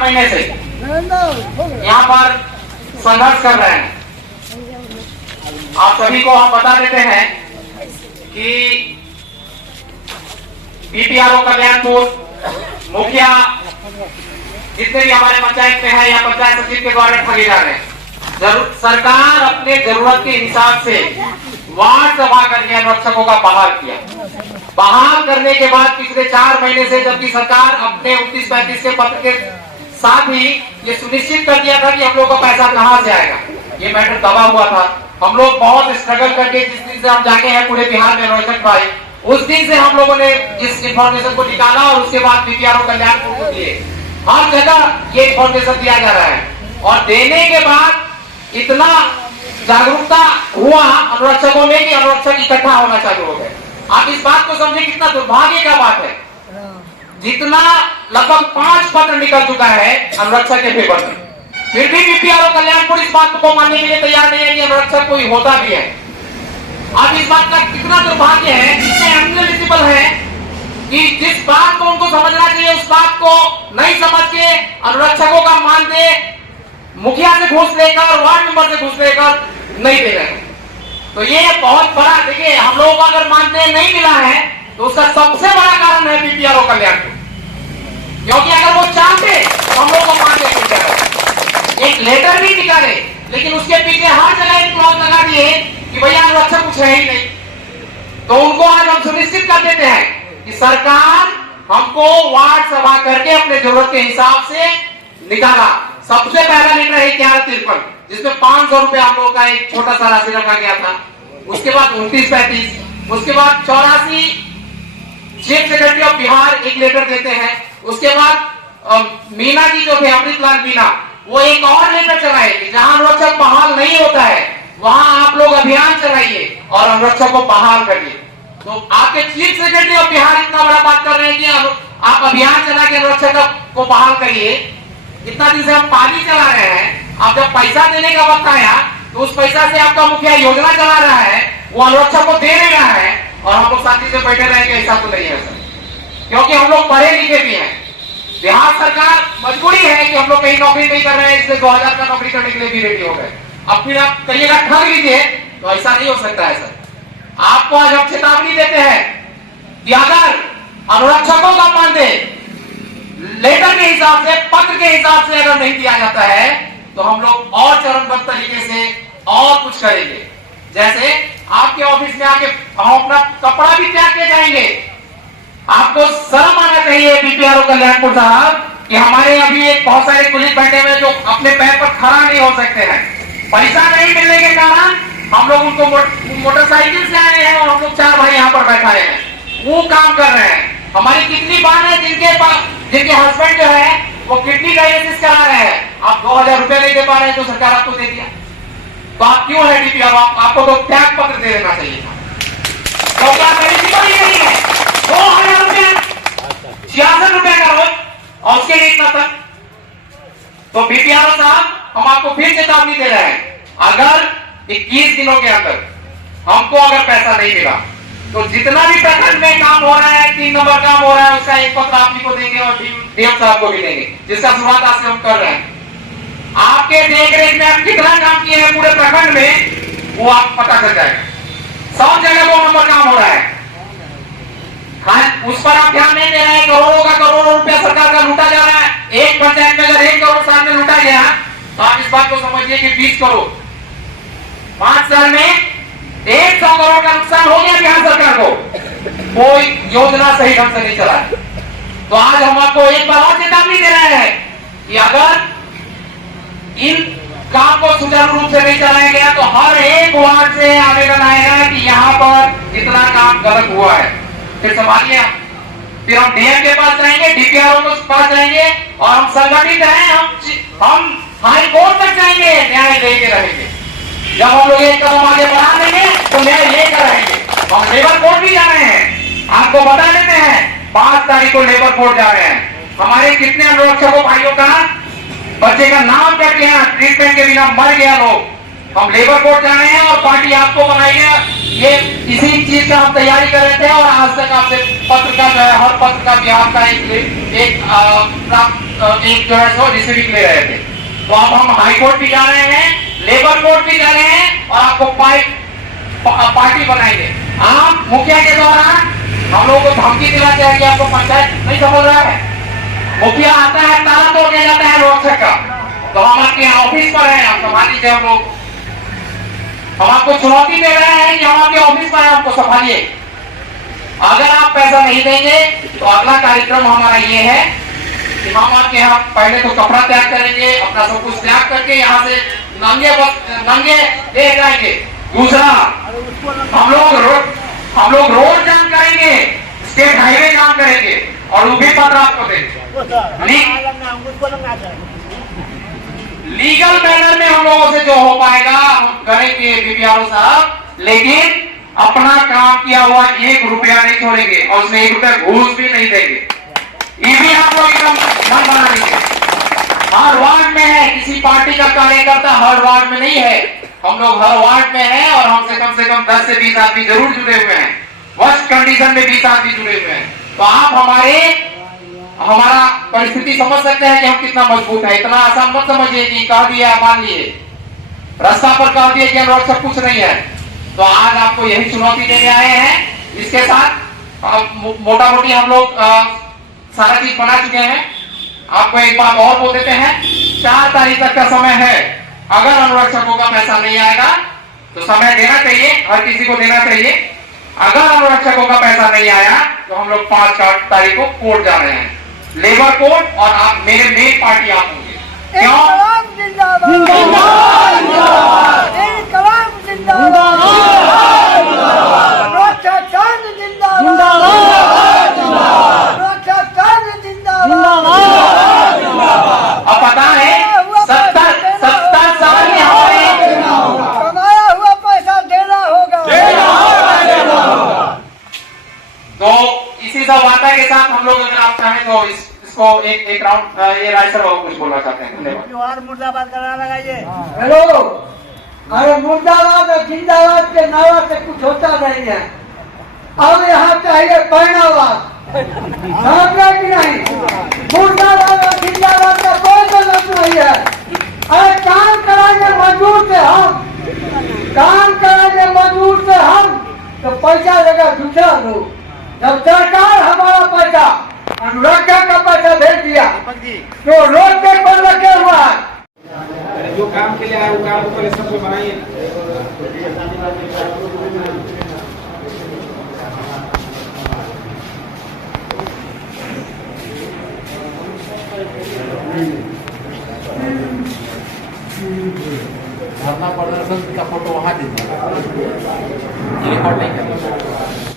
8 महीने से यहाँ पर संघर्ष कर रहे हैं। आप सभी को हम बता देते हैं कि बीपीआरओ कल्याणपुर मुखिया जितने भी हमारे पंचायत में है या पंचायत सचिव के द्वारा ठगे जा रहे हैं। सरकार अपने जरूरत के हिसाब से वार्ड सभा करके अनुरक्षकों का बहाल किया। बहाल करने के बाद पिछले 4 महीने से जबकि सरकार अपने 29-35 के पत्र के साथ ही ये सुनिश्चित कर दिया था कि हम लोग का पैसा कहां से आएगा, ये मैटर दबा हुआ था। हम लोग बहुत स्ट्रगल करके जिस दिन से हम जाके हैं पूरे बिहार में अनुरक्षक भाई, उस दिन से हम लोगों ने इस इंफॉर्मेशन को निकाला और उसके बाद बीपीआरओ कल्याणपुर को दिए। हर जगह ये इंफॉर्मेशन दिया जा रहा है और देने के बाद इतना जागरूकता हुआ अनुरक्षकों में कि अनुरक्षक इकट्ठा होना चालू हो गए। आप इस बात को समझे कितना दुर्भाग्य का बात है। जितना लगभग 5 पत्र निकल चुका है अनुरक्षक के फेवर में, फिर भी बीपीआरओ कल्याणपुर इस बात को मानने के लिए तैयार नहीं है कि अनुरक्षक कोई होता भी है। अब इस बात का कितना दुर्भाग्य है, कितने अनरिलीजिबल है कि जिस बात को उनको समझना चाहिए उस बात को नहीं समझ के अनुरक्षकों का मान दे, मुखिया से घूस लेकर, वार्ड मेंबर से घूस लेकर नहीं दे रहे। तो ये बहुत बड़ा, देखिए हम लोगों को अगर मानदेय नहीं मिला है तो उसका सबसे बड़ा कारण है बीपीआरओ कल्याणपुर, क्योंकि अगर वो चाहते तो हम लोग को मानदेय मिल जाएगा। एक लेटर भी निकाले लेकिन उसके पीछे हर जगह एक क्लॉज लगा दिए कि भैया अनुरक्षक कुछ है ही नहीं। तो उनको आज हम सुनिश्चित कर देते हैं कि सरकार हमको वार्ड सभा करके अपने जरूरत के हिसाब से निकाला। सबसे पहला लेटर है 1153 जिसमें 500 रुपए आप लोगों का एक छोटा सा राशि रखा गया था। उसके बाद 29-35, उसके बाद 84 चीफ सेक्रेटरी ऑफ बिहार एक लेटर देते हैं। उसके बाद मीना जी जो थे, अमृतलाल मीना, वो एक और लेटर चलाए कि जहां अनुरक्षक बहाल नहीं होता है वहां आप लोग अभियान चलाइए और अनुरक्षक को बहाल करिए। तो आपके चीफ सेक्रेटरी ऑफ बिहार इतना बड़ा बात कर रहे हैं कि आप अभियान चला के अनुरक्षक को बहाल करिए। इतना दिन से हम पानी चला रहे हैं, अब जब पैसा देने का वक्त आया तो उस पैसा से आपका मुखिया योजना चला रहा है, वो अनुरक्षक को दे नहीं रहा है और हम लोग साथी से बैठे रहेंगे, ऐसा तो नहीं है सर। क्योंकि हम लोग पढ़े लिखे भी हैं। बिहार सरकार मजबूरी है कि हम लोग कहीं नौकरी नहीं कर रहे हैं, इसलिए 2000 का नौकरी करने के लिए भी रेडी हो गए। अब फिर आप कहिएगा ठग लीजिए, तो ऐसा नहीं हो सकता है सर। आपको आज हम चेतावनी देते हैं कि अगर अनुरक्षकों का मानदेय लेटर के हिसाब से, पत्र के हिसाब से अगर नहीं दिया जाता है तो हम लोग और चरणबद्ध तरीके से और कुछ करेंगे। जैसे आपके ऑफिस में आके हम अपना कपड़ा भी त्याग के जाएंगे। आपको शर्म आना चाहिए बीपीआरओ कल्याणपुर साहब कि हमारे अभी एक बहुत सारे पुलिस बैठे हुए जो अपने पैर पर खड़ा नहीं हो सकते हैं। पैसा नहीं मिलने के कारण हम लोग उनको मोटरसाइकिल से आए हैं और हम लोग 4 भाई यहाँ पर बैठाए हैं, वो काम कर रहे हैं। हमारी कितनी बात है जिनके हस्बैंड जो है वो किडनी डायलिसिस करा रहे हैं, आप 2000 रुपए नहीं दे पा रहे हैं जो सरकार आपको दे दिया, तो आप क्यों है डीपीआर? आपको तो त्याग पत्र दे देना चाहिए था, क्योंकि आप एलिजिबल ही नहीं है। 2000 रुपए 66 रुपए का रोज और उसके लिए इतना तक। तो बीपीआरओ साहब हम आपको फिर चेतावनी दे रहे हैं, अगर 21 दिनों के अंदर हमको अगर पैसा नहीं मिला तो जितना भी प्रखंड में काम हो रहा है, 3 नंबर काम हो रहा है, उसका एक पत्र आप ही को देंगे और डीएम साहब को भी देंगे, जिसका शुरुआत आज से हम कर रहे हैं। आपके देखरेख में आप कितना काम किए हैं पूरे प्रखंड में वो आप पता कर जाएगा। 100 जगह 2 नंबर काम हो रहा है, उस पर आप ध्यान नहीं दे रहे हैं। करोड़ों रुपया सरकार का लूटा जा रहा है। एक पंचायत में अगर 1 करोड़ साल में लूटा गया तो आप इस बात को समझिए कि 20 करोड़ 5 साल में 100 करोड़ का नुकसान हो गया बिहार सरकार को। कोई योजना सही ढंग से नहीं चला। तो आज हम आपको एक बार और चेतावनी दे रहे हैं कि अगर इन काम को सुचारू रूप से नहीं चलाया गया तो हर एक वार्ड से आवेदन आएगा कि यहाँ पर इतना काम गलत हुआ है। फिर संभालिए, फिर हम डीएम के पास जाएंगे, डीपीआरओ के पास जाएंगे और हम संगठित हैं, हम हाई कोर्ट तक जाएंगे, न्याय लेके रहेंगे। जब हम लोग एक कदम आगे बढ़ा देंगे तो न्याय लेकर रहेंगे। हम लेबर कोर्ट भी जा रहे हैं, आपको बता देते हैं 5 तारीख को लेबर कोर्ट जा रहे हैं। हमारे कितने अनुरक्षकों भाइयों का बच्चे का नाम कट गया, ट्रीटमेंट के बिना मर गया लोग, हम लेबर कोर्ट जा रहे हैं और पार्टी आपको बनाएंगे। ये इसी चीज का हम तैयारी कर रहे थे और आज तक आपसे पत्र का जो है हर पत्र का बिहार का एक जो है सो रिसीविंग ले रहे थे। तो अब हम हाई कोर्ट भी जा रहे हैं, लेबर कोर्ट भी जा रहे हैं और आपको पार्टी बनाएंगे। आप मुखिया के द्वारा हम लोगों को धमकी दिलाते हैं कि आपको पंचायत नहीं समझ रहा है। मुखिया आता है, ताला तोड़ के जाता है रोड का, तो हम आपके यहाँ ऑफिस पर हैं, आप संभाल लीजिए। हम लोग हम आपको चुनौती दे रहे हैं कि हम आपके ऑफिस पर हैं, हमको संभालिए। अगर आप पैसा नहीं देंगे तो अगला कार्यक्रम हमारा ये है कि हम आपके यहाँ पहले तो कपड़ा त्याग करेंगे, अपना सब कुछ त्याग करके यहाँ से नंगे ले जाएंगे। दूसरा, हम लोग रोड जाम करेंगे, स्टेट हाईवे जाम करेंगे और वो भी पत्र आपको देंगे। लीगल मैनर में हम लोगों से जो हो पाएगा हम करेंगे बीपीआरओ साहब, लेकिन अपना काम किया हुआ 1 रुपया नहीं छोड़ेंगे और उसमें 1 रुपया घूस भी नहीं देंगे। ये भी आप लोग एकदम मन बना लीजिए। हर वार्ड में है, किसी पार्टी का कार्यकर्ता हर वार्ड में नहीं है, हम लोग हर वार्ड में हैं और हमसे कम से कम 10 से 20 आदमी जरूर जुड़े हुए हैं। वर्स्ट कंडीशन में 20 आदमी जुड़े हुए हैं। तो आप हमारा परिस्थिति समझ सकते हैं कि हम कितना मजबूत है। इतना आसान मत समझिए कि कह दिया मान लिए, रास्ता पर कह दिए कि हम सब कुछ नहीं है। तो आज आपको यही चुनौती देने आए हैं। इसके साथ मोटा मोटी हम लोग सारा चीज बना चुके हैं। आपको एक बात और बोल देते हैं, 4 तारीख तक का समय है। अगर अनुरक्षकों का पैसा नहीं आएगा तो समय देना चाहिए, हर किसी को देना चाहिए। अगर अनुरक्षकों का पैसा नहीं आया तो हम लोग 5 तारीख को कोर्ट जा रहे हैं, लेबर कोर्ट, और आप मेरे मेन पार्टी आप होंगे। क्यों? अब पता है 70 साल में हमारे कमाया हुआ पैसा देना होगा। तो इसी सब वार्ता के साथ हम लोग, अगर आप चाहें तो इसको एक राउंड ये राय सर कुछ बोलना चाहते हैं। धन्यवाद। मुर्दाबाद करा लगाइए। हेलो, अरे मुर्दाबाद और जिंदाबाद के नारा से कुछ होता नहीं है। अब यहाँ चाहिए पैनाबाद, समझ रहे कि नहीं? मुर्दाबाद और जिंदाबाद का कोई जरूरत नहीं है। अरे काम कराएंगे मजदूर से हम, काम कराएंगे मजदूर से हम, तो पैसा देगा दूसरा लोग। जब सरकार हमारा पैसा अनुरक्षक का पैसा भेज दिया तो रोड पे पर लगे हुआ है। जो काम के लिए आए वो काम को पहले सबको बनाइए। धरना प्रदर्शन का फोटो वहां दीजिए, रिकॉर्ड नहीं करना।